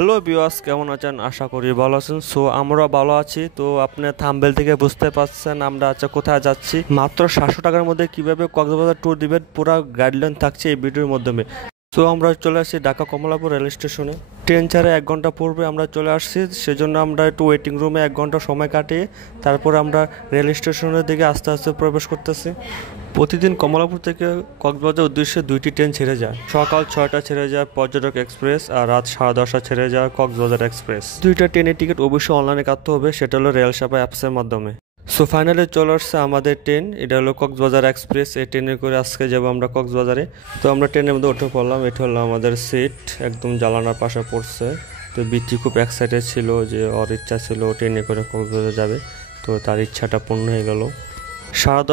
Hello viewers, কেমন আছেন? আশা করি ভালো আছেন। সো আমরা ভালো আছি। তো আপনি থাম্বনেল থেকে বুঝতে পারছেন আমরা কোথায় যাচ্ছি। মাত্র 700 টাকার মধ্যে কিভাবে কক্সবাজার ট্যুর দিবেন পুরো গাইডলাইন থাকছে এই ভিডিওর মাধ্যমে। তো আমরা চলে আসছি ঢাকা কমলাপুর রেল স্টেশনে। ট্রেন ছাড়ে 1 ঘন্টা পূর্বে আমরা চলে আসছি, সেজন্য আমরা একটু ওয়েটিং রুমে 1 ঘন্টা সময় কাটিয়ে তারপর আমরা রেল স্টেশনের দিকে আস্তে আস্তে প্রবেশ করতেছি। প্রতিদিন কমলাপুর থেকে কক্সবাজার উদ্দেশ্যে 2টি ট্রেন ছেড়ে যায়। সকাল 6টা ছেড়ে যায় পর্যটক এক্সপ্রেস, আর রাত 10:30 ছেড়ে যায় কক্সবাজার এক্সপ্রেস। 2টা ট্রেনের টিকিট অবশ্যই অনলাইনে কাটতে হবে, সেটা হলো রেল সাপা অ্যাপসের মাধ্যমে। সো ফাইনালি চলে আসছে আমাদের ট্রেন, এটা হলো কক্সবাজার এক্সপ্রেস। এই ট্রেনে করে আজকে যাবো আমরা কক্সবাজারে। তো আমরা ট্রেনের মধ্যে উঠে পড়লাম, এটা হলো আমাদের সিট, একদম জানালার পাশে পড়ছে। তো বিটি খুব এক্সাইটেড ছিল যে ওর ইচ্ছা ছিল ট্রেনে করে কক্সবাজার যাবে, তো তার ইচ্ছাটা পূর্ণ হয়ে গেল। সারা